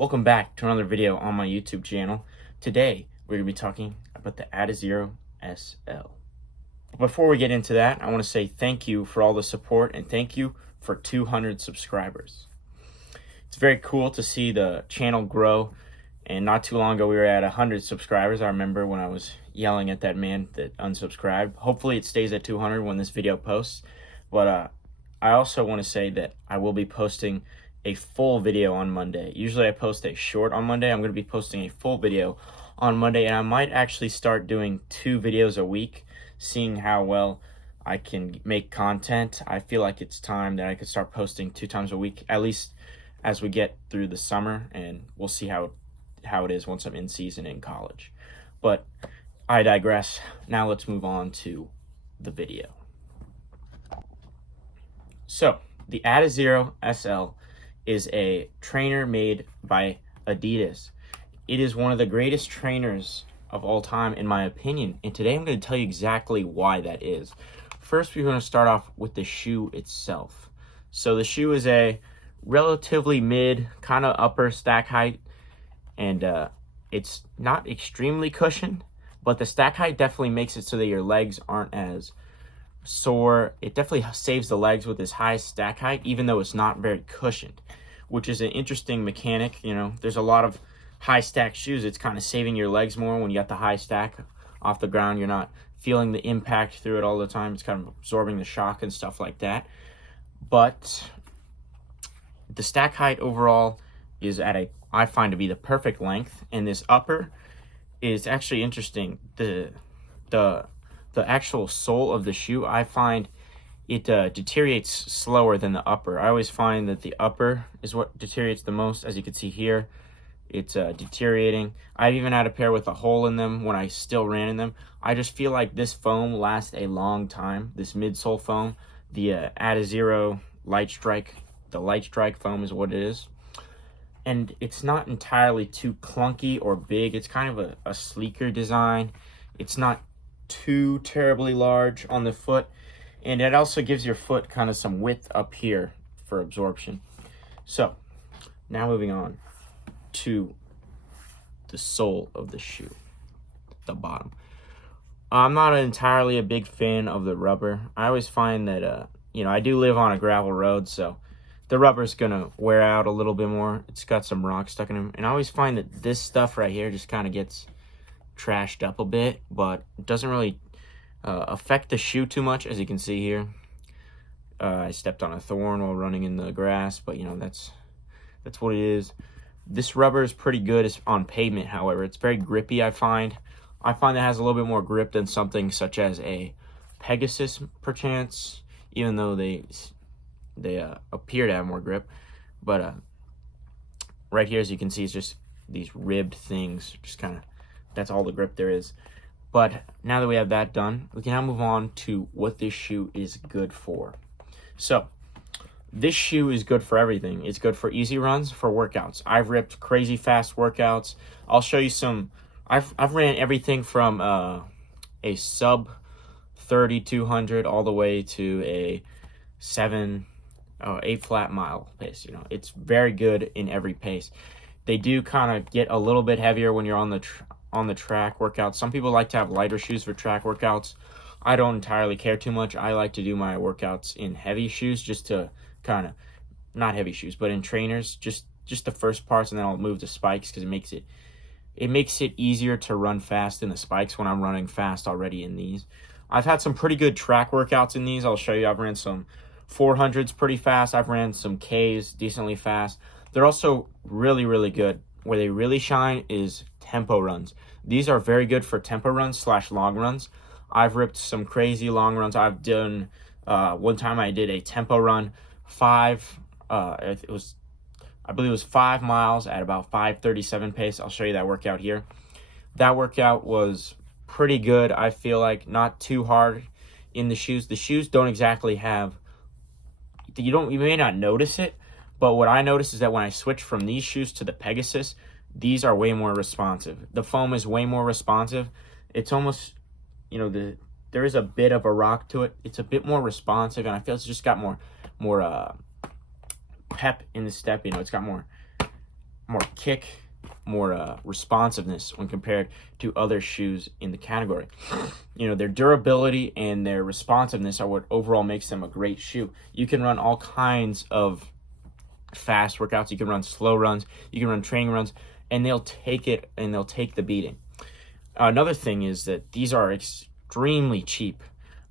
Welcome back to another video on my YouTube channel. Today, we're going to be talking about the Adizero SL. Before we get into that, I want to say thank you for all the support and thank you for 200 subscribers. It's very cool to see the channel grow, and not too long ago we were at 100 subscribers. I remember when I was yelling at that man that unsubscribed. Hopefully it stays at 200 when this video posts, but I also want to say that I will be posting a full video on Monday. Usually I post a short on Monday. I'm going to be posting a full video on Monday, and I might actually start doing 2 videos a week, seeing how well I can make content. I feel like it's time that I could start posting 2 times a week, at least as we get through the summer, and we'll see how it is once I'm in season in college. But I digress. Now let's move on to the video. So the Adizero SL is a trainer made by Adidas. It is one of the greatest trainers of all time, in my opinion, and today I'm going to tell you exactly why that is. First, we're going to start off with the shoe itself. So the shoe is a relatively mid, kind of upper stack height, and it's not extremely cushioned, but the stack height definitely makes it so that your legs aren't as sore. It definitely saves the legs with this high stack height, even though it's not very cushioned, which is an interesting mechanic. You know, there's a lot of high stack shoes. It's kind of saving your legs more when you got the high stack off the ground. You're not feeling the impact through it all the time. It's kind of absorbing the shock and stuff like that. But the stack height overall is at I find to be the perfect length, and this upper is actually interesting. The actual sole of the shoe, I find it deteriorates slower than the upper. I always find that the upper is what deteriorates the most. As you can see here, it's deteriorating. I've even had a pair with a hole in them when I still ran in them. I just feel like this foam lasts a long time. This midsole foam, the Adizero Light Strike, the Light Strike foam is what it is. And it's not entirely too clunky or big. It's kind of a sleeker design. It's not too terribly large on the foot, and it also gives your foot kind of some width up here for absorption. So now moving on to the sole of the shoe, the bottom. I'm not entirely a big fan of the rubber. I always find that you know, I do live on a gravel road, so the rubber's gonna wear out a little bit more. It's got some rocks stuck in them, and I always find that this stuff right here just kind of gets trashed up a bit, but it doesn't really affect the shoe too much. As you can see here, I stepped on a thorn while running in the grass, but you know, that's what it is. This rubber is pretty good on pavement. However, it's very grippy. I find it has a little bit more grip than something such as a Pegasus, perchance, even though they appear to have more grip. But right here, as you can see, it's just these ribbed things, just kind of, that's all the grip there is. But now that we have that done, we can now move on to what this shoe is good for. So this shoe is good for everything. It's good for easy runs, for workouts. I've ripped crazy fast workouts. I'll show you some. I've ran everything from a sub 3200 all the way to a 8 flat mile pace. You know, it's very good in every pace. They do kind of get a little bit heavier when you're on the track workouts. Some people like to have lighter shoes for track workouts. I don't entirely care too much. I like to do my workouts in heavy shoes, just to kind of, not heavy shoes, but in trainers, just the first parts, and then I'll move to spikes, because it makes it easier to run fast in the spikes when I'm running fast already in these. I've had some pretty good track workouts in these. I'll show you. I've ran some 400s pretty fast. I've ran some Ks decently fast. They're also really, really good. Where they really shine is tempo runs. These are very good for tempo runs / long runs. I've ripped some crazy long runs. I've done, one time I did a tempo run, I believe it was 5 miles at about 5:37 pace. I'll show you that workout here. That workout was pretty good. I feel like not too hard in the shoes. The shoes don't exactly have, you may not notice it, but what I noticed is that when I switch from these shoes to the Pegasus, these are way more responsive. The foam is way more responsive. It's almost, you know, there is a bit of a rock to it. It's a bit more responsive, and I feel it's just got more pep in the step. You know, it's got more kick, more responsiveness when compared to other shoes in the category. You know, their durability and their responsiveness are what overall makes them a great shoe. You can run all kinds of fast workouts, you can run slow runs, you can run training runs, and they'll take it and they'll take the beating. Another thing is that these are extremely cheap.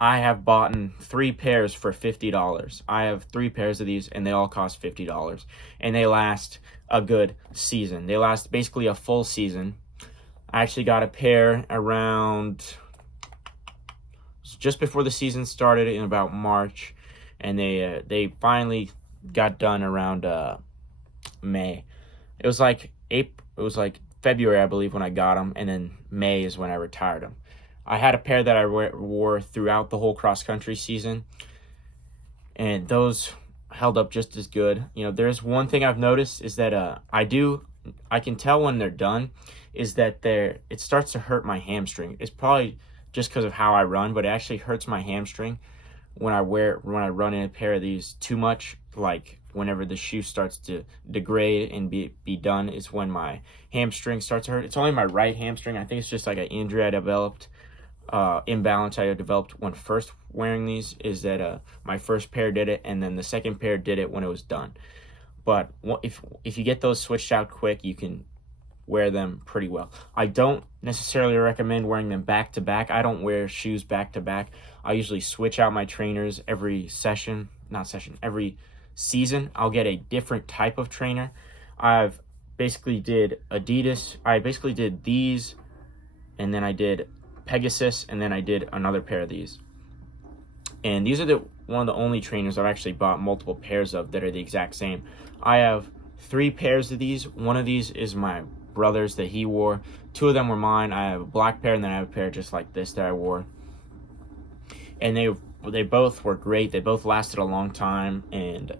I have bought 3 pairs for $50. I have 3 pairs of these, and they all cost $50. And they last a good season. They last basically a full season. I actually got a pair around just before the season started in about March, and they finally got done around May. It was like February, I believe, when I got them, and then May is when I retired them. I had a pair that I wore throughout the whole cross-country season, and those held up just as good. You know, there's one thing I've noticed is that I can tell when they're done, is that it starts to hurt my hamstring. It's probably just because of how I run, but it actually hurts my hamstring when I run in a pair of these too much. Like whenever the shoe starts to degrade and be done is when my hamstring starts to hurt. It's only my right hamstring. I think it's just like an injury I developed, imbalance I developed when first wearing these, is that my first pair did it, and then the second pair did it when it was done. But if you get those switched out quick, you can wear them pretty well. I don't necessarily recommend wearing them back to back. I don't wear shoes back to back. I usually switch out my trainers every every season. I'll get a different type of trainer. I've basically did Adidas. I basically did these, and then I did Pegasus, and then I did another pair of these. And these are one of the only trainers I've actually bought multiple pairs of that are the exact same. I have 3 pairs of these. One of these is my brother's that he wore. 2 of them were mine. I have a black pair, and then I have a pair just like this that I wore. And they both were great. They both lasted a long time, and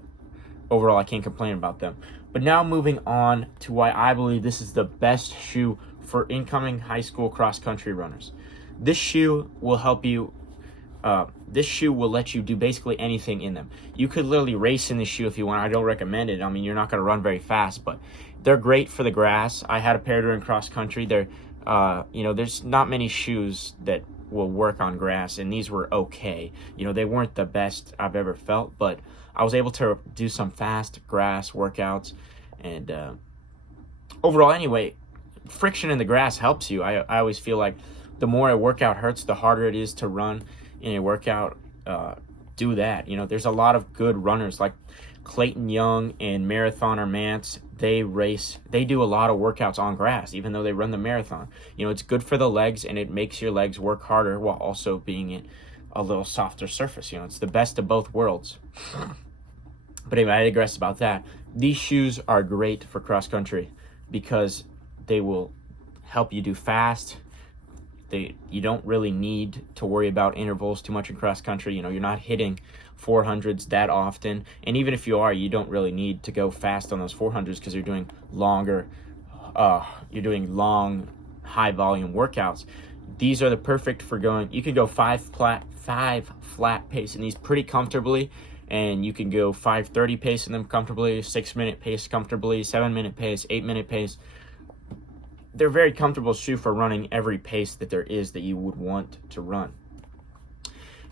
overall I can't complain about them. But now moving on to why I believe this is the best shoe for incoming high school cross-country runners. This shoe will help you. This shoe will let you do basically anything in them. You could literally race in this shoe if you want. I don't recommend it. I mean, you're not going to run very fast, but they're great for the grass. I had a pair during cross-country. There's not many shoes that will work on grass, and these were okay. You know, they weren't the best I've ever felt, but I was able to do some fast grass workouts, and overall, anyway, friction in the grass helps you. I always feel like the more a workout hurts, the harder it is to run in a workout. Do that. You know, there's a lot of good runners like Clayton Young and marathoner Mance. They do a lot of workouts on grass, even though they run the marathon. You know, it's good for the legs, and it makes your legs work harder while also being in a little softer surface. You know, it's the best of both worlds. But anyway, I digress about that. These shoes are great for cross country because they will help you do fast. You don't really need to worry about intervals too much in cross country. You know, you're not hitting 400s that often, and even if you are, you don't really need to go fast on those 400s because you're doing long, high volume workouts. These are the perfect for going. You can go 5 flat pace in these pretty comfortably, and you can go 5:30 pace in them comfortably, 6-minute pace comfortably, 7-minute pace, 8-minute pace. They're very comfortable shoe for running every pace that there is that you would want to run.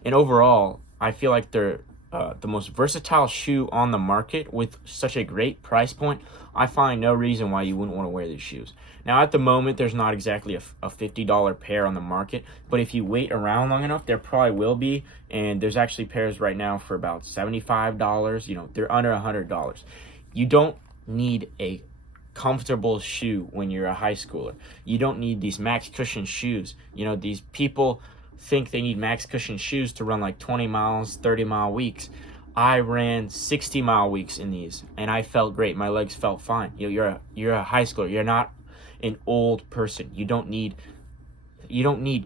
And overall, I feel like they're the most versatile shoe on the market with such a great price point. I find no reason why you wouldn't want to wear these shoes. Now, at the moment, there's not exactly a $50 pair on the market, but if you wait around long enough, there probably will be. And there's actually pairs right now for about $75. You know, they're under $100. You don't need a comfortable shoe when you're a high schooler. You don't need these max cushion shoes. You know, these people think they need max cushion shoes to run like 20 miles, 30-mile weeks. I ran 60-mile weeks in these, and I felt great. My legs felt fine. You know, you're a high schooler. You're not an old person. You don't need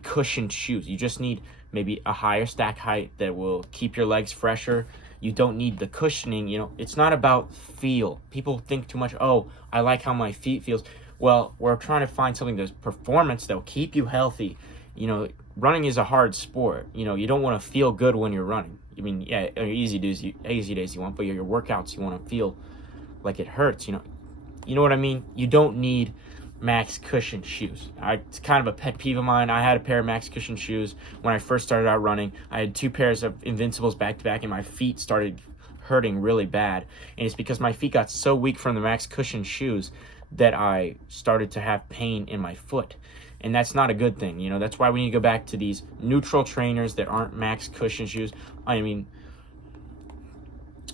cushioned shoes. You just need maybe a higher stack height that will keep your legs fresher. You don't need the cushioning. You know, it's not about feel. People think too much, oh, I like how my feet feels. Well, we're trying to find something that's performance that will keep you healthy. You know, running is a hard sport. You know, you don't want to feel good when you're running. I mean, yeah, easy days you want, but your workouts, you want to feel like it hurts. You know, You know what I mean? You don't need max cushion shoes. It's kind of a pet peeve of mine. I had a pair of max cushion shoes when I first started out running. I had 2 pairs of Invincibles back to back, and my feet started hurting really bad. And it's because my feet got so weak from the max cushion shoes that I started to have pain in my foot. And that's not a good thing. You know, that's why we need to go back to these neutral trainers that aren't max cushion shoes. I mean,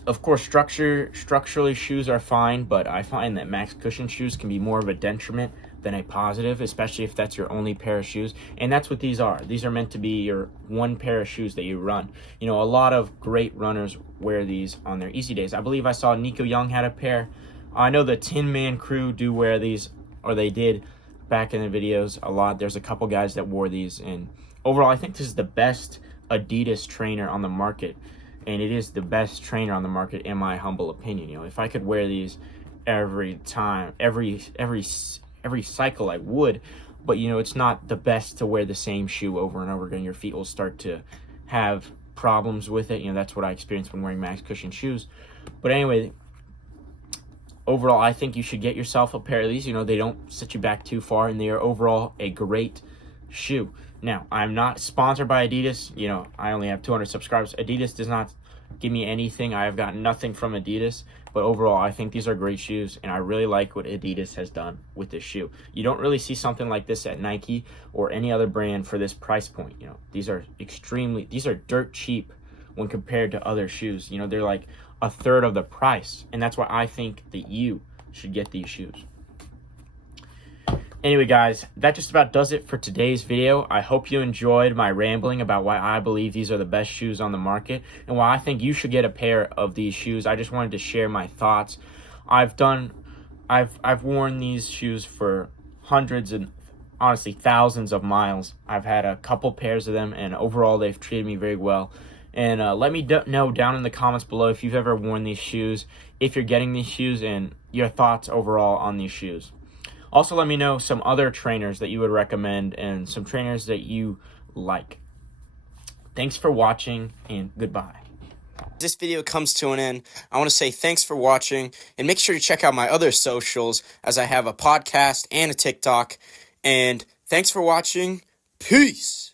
of course, structurally shoes are fine, but I find that max cushion shoes can be more of a detriment than a positive, especially if that's your only pair of shoes. And that's what these are. These are meant to be your one pair of shoes that you run. You know, a lot of great runners wear these on their easy days. I believe I saw Nico Young had a pair. I know the Tin Man crew do wear these, or they did back in the videos a lot. There's a couple guys that wore these, and overall, I think this is the best Adidas trainer on the market. And it is the best trainer on the market, in my humble opinion. You know, if I could wear these every time, every cycle, I would. But you know, it's not the best to wear the same shoe over and over again. Your feet will start to have problems with it. You know, that's what I experienced when wearing max cushion shoes. But anyway, overall, I think you should get yourself a pair of these. You know, they don't set you back too far, and they are overall a great shoe. Now, I'm not sponsored by Adidas. You know, I only have 200 subscribers. Adidas does not give me anything. I have gotten nothing from Adidas. But overall, I think these are great shoes, and I really like what Adidas has done with this shoe. You don't really see something like this at Nike or any other brand for this price point. You know, these are dirt cheap when compared to other shoes. You know, they're like a third of the price, and that's why I think that you should get these shoes. Anyway, guys, that just about does it for today's video. I hope you enjoyed my rambling about why I believe these are the best shoes on the market and why I think you should get a pair of these shoes. I just wanted to share my thoughts. I've worn these shoes for hundreds and honestly thousands of miles. I've had a couple pairs of them, and overall they've treated me very well. And let me know down in the comments below if you've ever worn these shoes, if you're getting these shoes, and your thoughts overall on these shoes. Also, let me know some other trainers that you would recommend and some trainers that you like. Thanks for watching, and goodbye. This video comes to an end. I want to say thanks for watching, and make sure to check out my other socials, as I have a podcast and a TikTok. And thanks for watching. Peace.